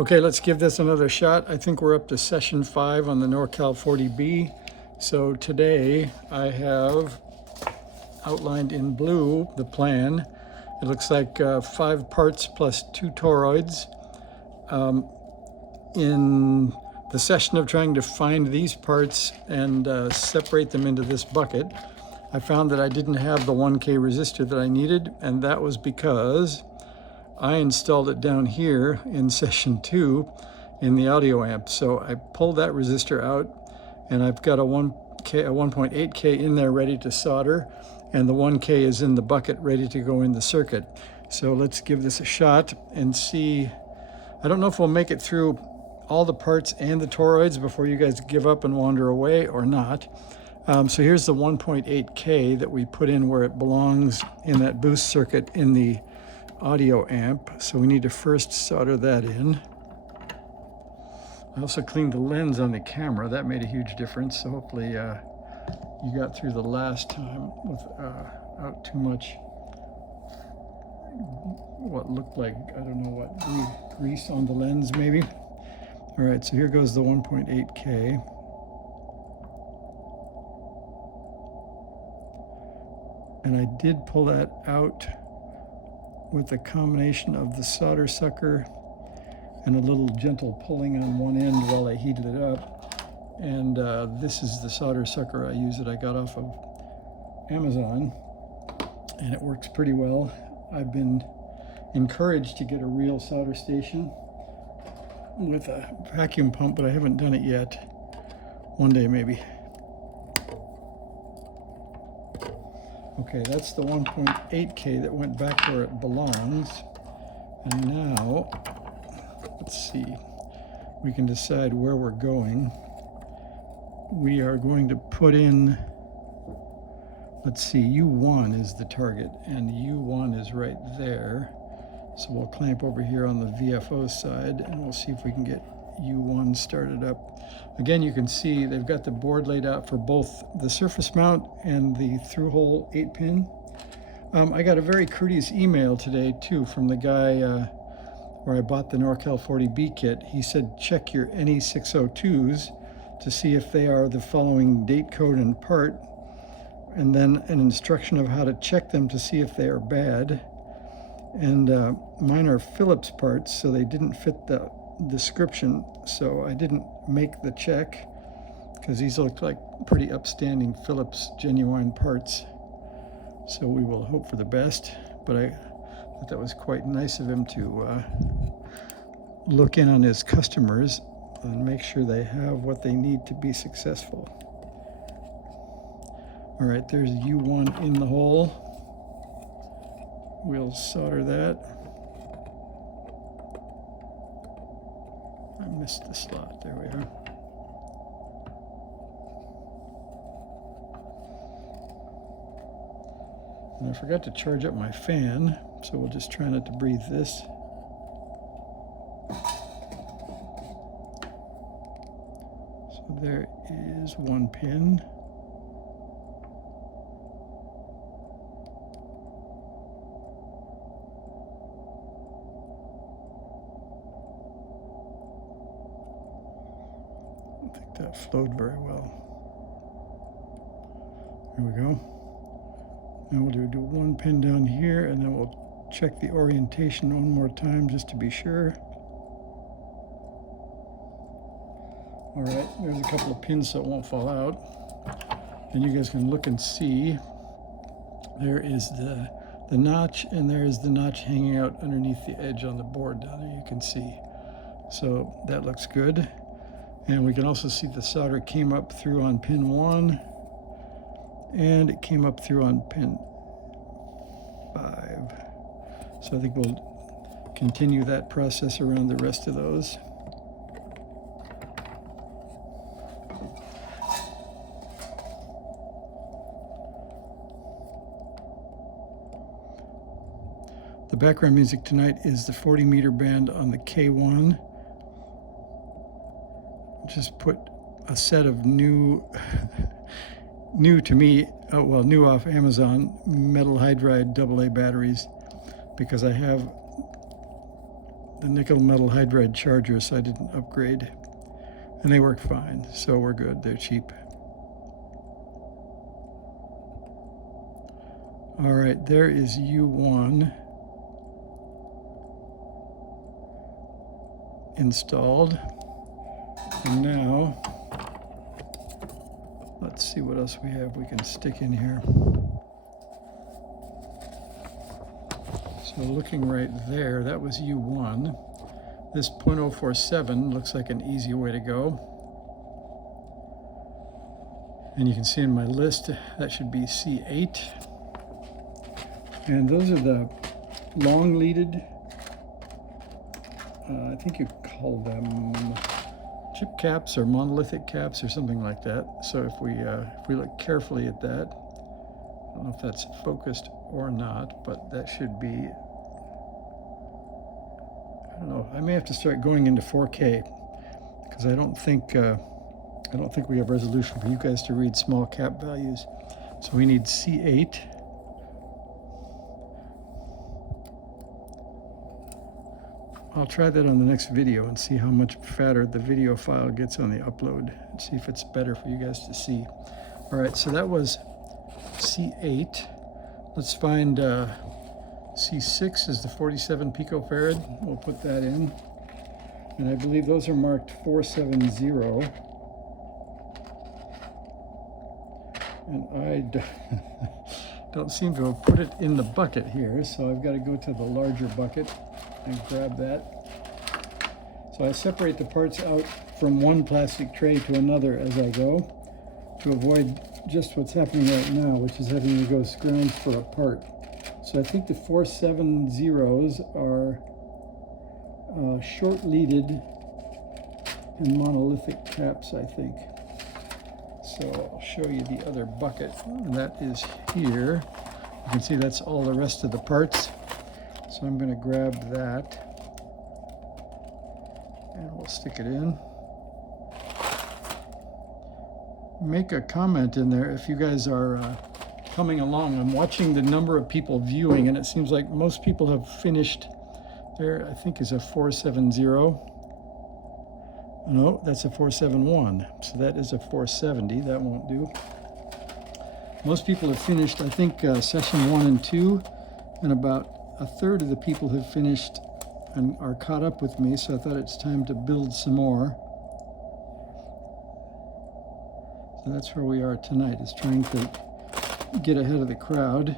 Okay, let's give this another shot. I think we're up to session 5 on the NorCal 40B. So today I have outlined in blue the plan. It looks like 5 parts plus 2 toroids. In the session of trying to find these parts and separate them into this bucket, I found that I didn't have the 1K resistor that I needed, and that was because I installed it down here in session 2 in the audio amp. So I pulled that resistor out, and I've got a 1.8K in there ready to solder, and the 1K is in the bucket ready to go in the circuit. So let's give this a shot and see. I don't know if we'll make it through all the parts and the toroids before you guys give up and wander away or not. So here's the 1.8K that we put in where it belongs in that boost circuit in the audio amp. So we need to first solder that in. I also cleaned the lens on the camera. That made a huge difference. So hopefully you got through the last time without too much what looked like, I don't know what, grease on the lens maybe. All right, so here goes the 1.8K. And I did pull that out with a combination of the solder sucker and a little gentle pulling on one end while I heated it up. And this is the solder sucker I use that I got off of Amazon, and it works pretty well. I've been encouraged to get a real solder station with a vacuum pump, but I haven't done it yet. One day maybe. Okay, that's the 1.8K that went back where it belongs. And now, let's see, we can decide where we're going. We are going to put in, let's see, U1 is the target, and U1 is right there. So we'll clamp over here on the VFO side, and we'll see if we can get U1 started up. Again, you can see they've got the board laid out for both the surface mount and the through-hole 8-pin. I got a very courteous email today, too, from the guy where I bought the NorCal 40B kit. He said, check your NE602s to see if they are the following date code and part, and then an instruction of how to check them to see if they are bad. And mine are Phillips parts, so they didn't fit the description, so I didn't make the check because these look like pretty upstanding Phillips genuine parts. So we will hope for the best, but I thought that was quite nice of him to look in on his customers and make sure they have what they need to be successful. All right, there's U1 in the hole. We'll solder that. I missed the slot. There we are. And I forgot to charge up my fan, so we'll just try not to breathe this. So there is one pin. I think that flowed very well. Here we go. Now we'll do one pin down here, and then we'll check the orientation one more time just to be sure. All right, there's a couple of pins so it won't fall out. And you guys can look and see. There is the notch, and there is the notch hanging out underneath the edge on the board down there, you can see. So that looks good. And we can also see the solder came up through on pin 1, and it came up through on pin 5. So I think we'll continue that process around the rest of those. The background music tonight is the 40-meter band on the K1. Just put a set of new to me, new off Amazon, metal hydride AA batteries, because I have the nickel metal hydride charger, so I didn't upgrade. And they work fine, so we're good. They're cheap. All right, there is U1 installed. And now, let's see what else we have we can stick in here. So looking right there, that was U1. This 0.047 looks like an easy way to go. And you can see in my list, that should be C8. And those are the long-leaded, I think you call them chip caps or monolithic caps or something like that. So if we look carefully at that, I don't know if that's focused or not, but that should be, I don't know, I may have to start going into 4K because I don't think we have resolution for you guys to read small cap values. So we need C8. I'll try that on the next video and see how much fatter the video file gets on the upload and see if it's better for you guys to see. All right, so that was C8. Let's find C6 is the 47 picofarad. We'll put that in. And I believe those are marked 470. And I don't seem to have put it in the bucket here, so I've got to go to the larger bucket and grab that. So I separate the parts out from one plastic tray to another as I go to avoid just what's happening right now, which is having to go scrounge for a part. So I think the 470s are short-leaded and monolithic caps, I think. So I'll show you the other bucket, and that is here. You can see that's all the rest of the parts. So I'm going to grab that and we'll stick it in. Make a comment in there if you guys are coming along. I'm watching the number of people viewing, and it seems like most people have finished. There, I think, is a 470. No, that's a 471. So that is a 470. That won't do. Most people have finished, I think, session 1 and 2, and about a third of the people have finished and are caught up with me, so I thought it's time to build some more. So that's where we are tonight, is trying to get ahead of the crowd.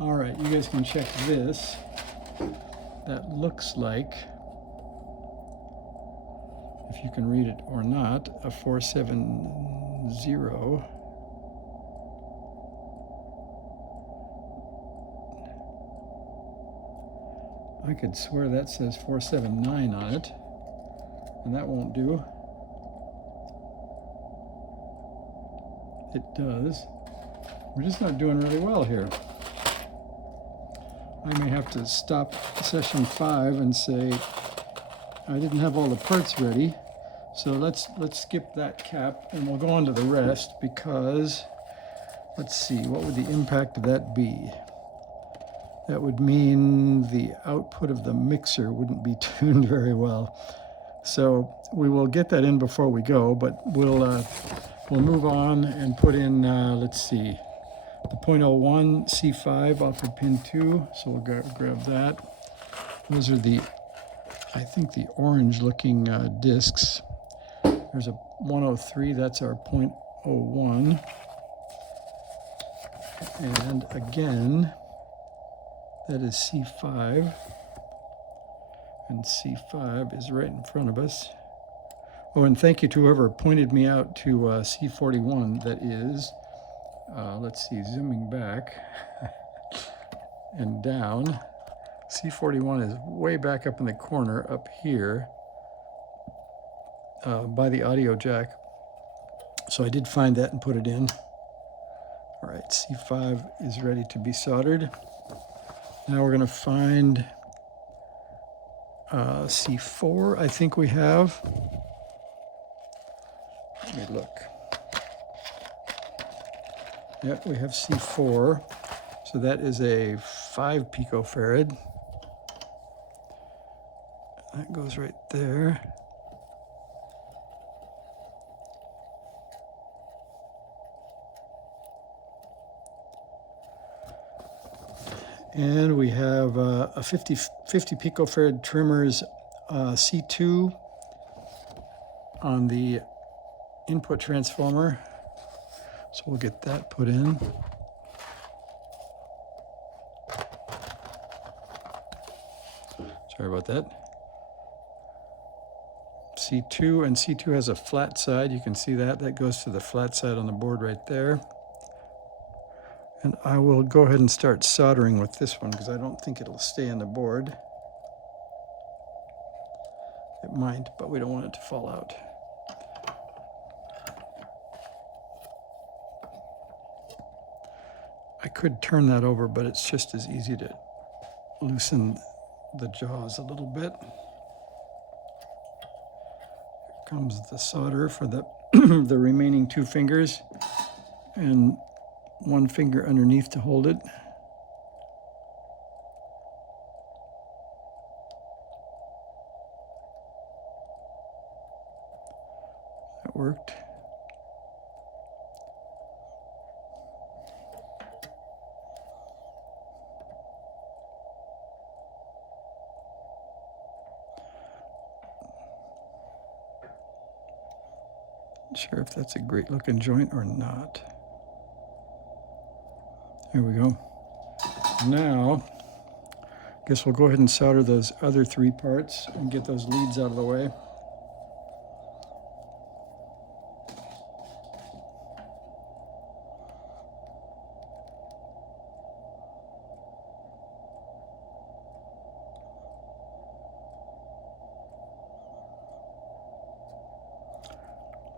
All right, you guys can check this. That looks like, if you can read it or not, a 470. I could swear that says 479 on it, and that won't do. It does. We're just not doing really well here. I may have to stop session 5 and say I didn't have all the parts ready. So let's skip that cap and we'll go on to the rest, because let's see, what would the impact of that be? That would mean the output of the mixer wouldn't be tuned very well. So we will get that in before we go, but we'll move on and put in, let's see, the 0.01 C5 off of pin 2. So we'll grab that. Those are the, I think, the orange looking discs. There's a 103, that's our 0.01. And again, that is C5. And C5 is right in front of us. Oh, and thank you to whoever pointed me out to C41. That is, let's see, zooming back and down. C41 is way back up in the corner up here by the audio jack. So I did find that and put it in. All right, C5 is ready to be soldered. Now we're going to find C4, I think we have. Let me look. Yep, we have C4. So that is a 5 picofarad. That goes right there. And we have a 50 picofarad trimmers C2 on the input transformer. So we'll get that put in. Sorry about that. C2, and C2 has a flat side. You can see that. That goes to the flat side on the board right there. And I will go ahead and start soldering with this one because I don't think it'll stay on the board. It might, but we don't want it to fall out. I could turn that over, but it's just as easy to loosen the jaws a little bit. Here comes the solder for the, the remaining 2 fingers and 1 finger underneath to hold it. That worked. Not sure if that's a great looking joint or not. There we go. Now, I guess we'll go ahead and solder those other 3 parts and get those leads out of the way.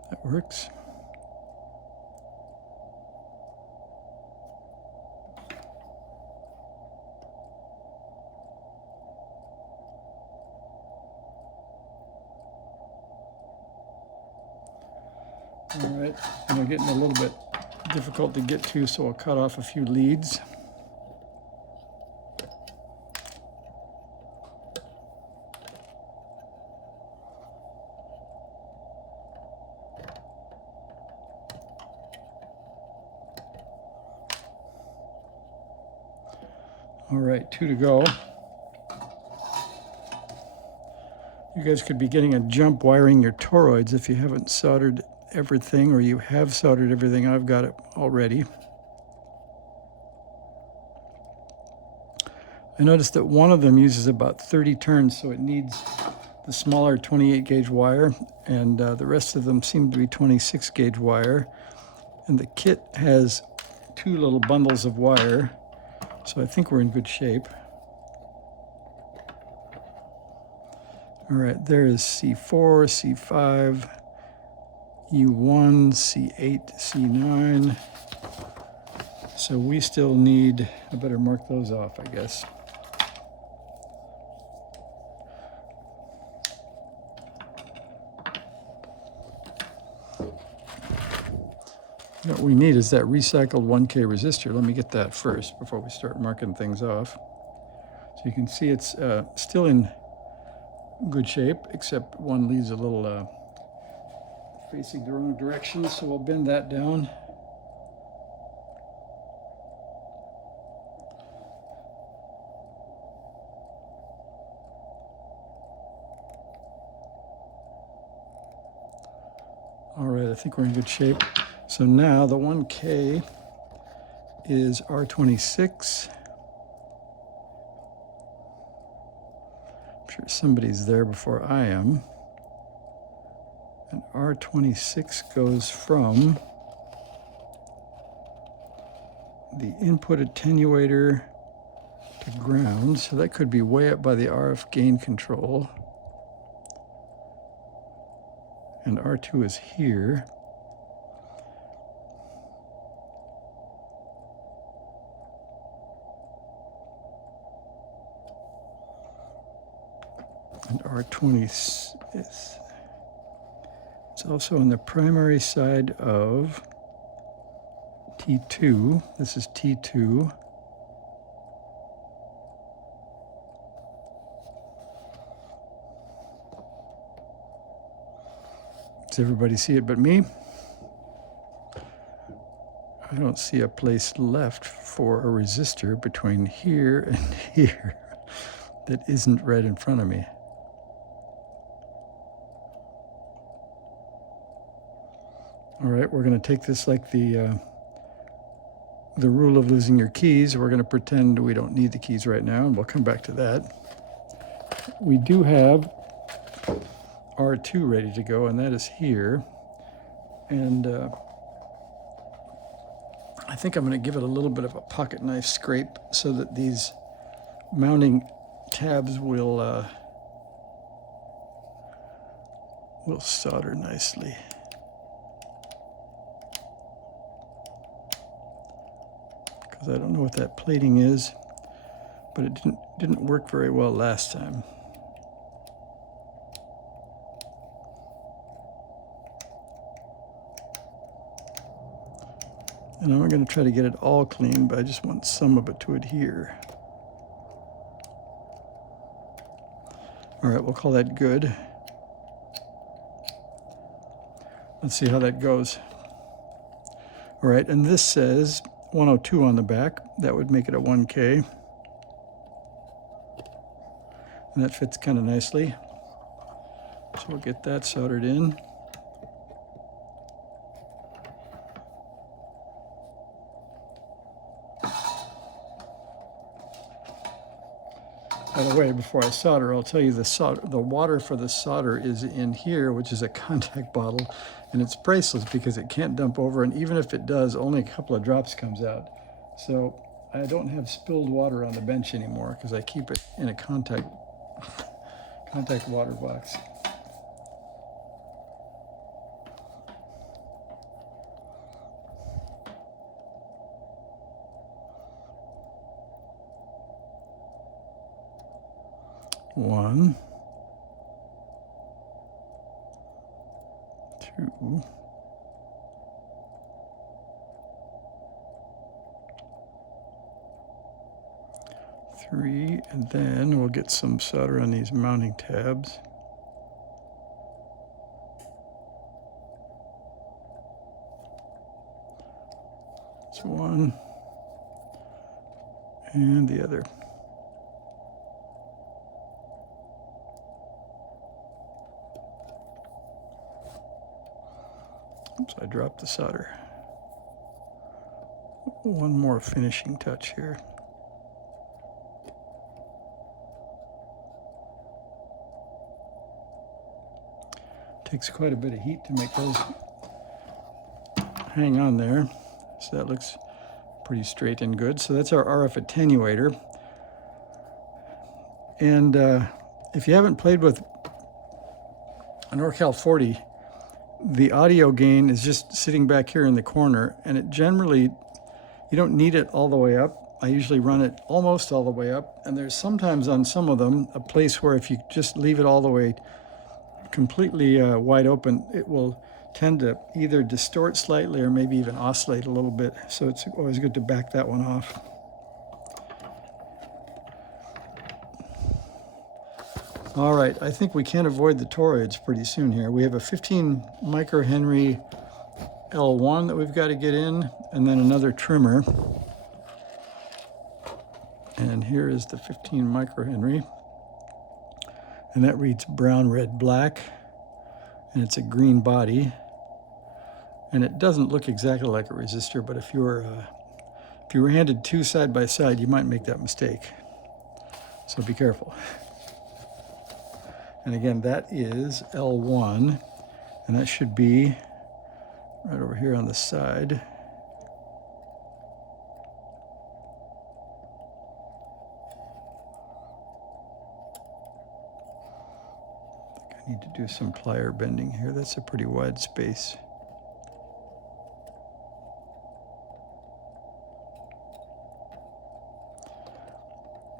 That works. All right, and they're getting a little bit difficult to get to, so I'll cut off a few leads. All right, 2 to go. You guys could be getting a jump wiring your toroids if you haven't soldered everything, or you have soldered everything. I've got it already. I noticed that one of them uses about 30 turns, so it needs the smaller 28 gauge wire, and the rest of them seem to be 26 gauge wire. And the kit has 2 little bundles of wire, so I think we're in good shape. All right, there is C4, C5, U1, C8, C9. So we still need, I better mark those off, I guess. What we need is that recycled 1K resistor. Let me get that first before we start marking things off. So you can see it's still in good shape, except one leaves a little facing the wrong direction, so we'll bend that down. All right, I think we're in good shape. So now the 1K is R26. I'm sure somebody's there before I am. And R26 goes from the input attenuator to ground. So that could be way up by the RF gain control. And R2 is here. And R20 is it's also on the primary side of T2. This is T2. Does everybody see it but me? I don't see a place left for a resistor between here and here that isn't right in front of me. All right, we're going to take this like the rule of losing your keys. We're going to pretend we don't need the keys right now, and we'll come back to that. We do have R2 ready to go, and that is here. And I think I'm going to give it a little bit of a pocket knife scrape so that these mounting tabs will solder nicely. Because I don't know what that plating is, but it didn't work very well last time. And I'm going to try to get it all clean, but I just want some of it to adhere. All right, we'll call that good. Let's see how that goes. All right, and this says 102 on the back. That would make it a 1K. And that fits kind of nicely. So we'll get that soldered in. By the way, before I solder, I'll tell you the water for the solder is in here, which is a contact bottle, and it's priceless because it can't dump over, and even if it does, only a couple of drops comes out. So I don't have spilled water on the bench anymore because I keep it in a contact water box. One, two, three, and then we'll get some solder on these mounting tabs. That's one, and the other. Oops, I dropped the solder. One more finishing touch here. Takes quite a bit of heat to make those hang on there. So that looks pretty straight and good. So that's our RF attenuator. And if you haven't played with a NorCal 40, the audio gain is just sitting back here in the corner, and it generally, you don't need it all the way up. I usually run it almost all the way up, and there's sometimes on some of them a place where if you just leave it all the way completely wide open, it will tend to either distort slightly or maybe even oscillate a little bit. So it's always good to back that one off. All right, I think we can avoid the toroids pretty soon here. We have a 15 microhenry L1 that we've got to get in, and then another trimmer. And here is the 15 microhenry. And that reads brown, red, black. And it's a green body. And it doesn't look exactly like a resistor, but if you were handed two side by side, you might make that mistake. So be careful. And again, that is L1, and that should be right over here on the side. I think I need to do some plier bending here. That's a pretty wide space.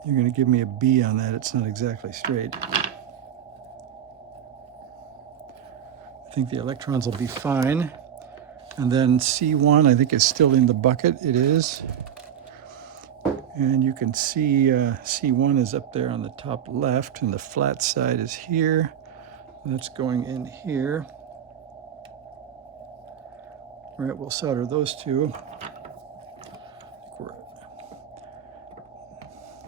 You're going to give me a B on that. It's not exactly straight. I think the electrons will be fine. And then C1, I think, is still in the bucket. It is. And you can see C1 is up there on the top left, and the flat side is here. That's going in here. All right, we'll solder those two.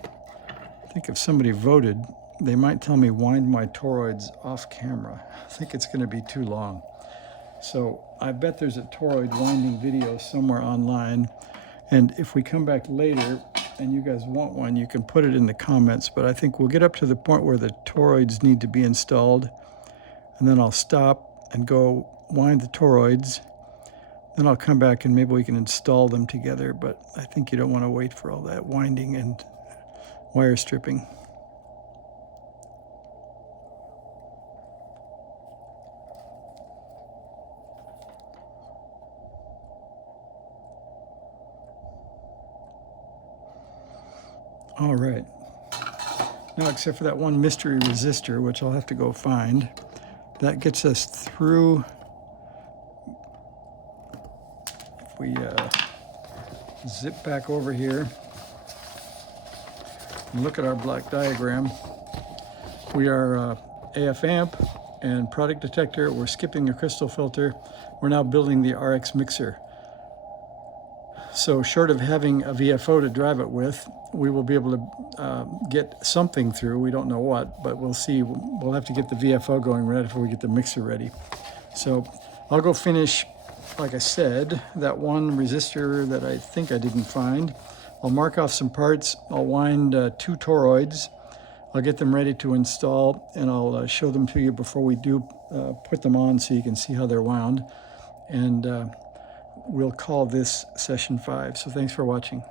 I think if somebody voted, they might tell me wind my toroids off camera. I think it's going to be too long. So I bet there's a toroid winding video somewhere online. And if we come back later and you guys want one, you can put it in the comments. But I think we'll get up to the point where the toroids need to be installed. And then I'll stop and go wind the toroids. Then I'll come back and maybe we can install them together. But I think you don't want to wait for all that winding and wire stripping. All right. Now, except for that one mystery resistor, which I'll have to go find, that gets us through. If we zip back over here and look at our black diagram, we are AF amp and product detector. We're skipping a crystal filter. We're now building the RX mixer. So short of having a VFO to drive it with, we will be able to get something through. We don't know what, but we'll see. We'll have to get the VFO going right before we get the mixer ready. So I'll go finish, like I said, that one resistor that I think I didn't find. I'll mark off some parts. I'll wind 2 toroids. I'll get them ready to install, and I'll show them to you before we do put them on so you can see how they're wound. And we'll call this session 5. So thanks for watching.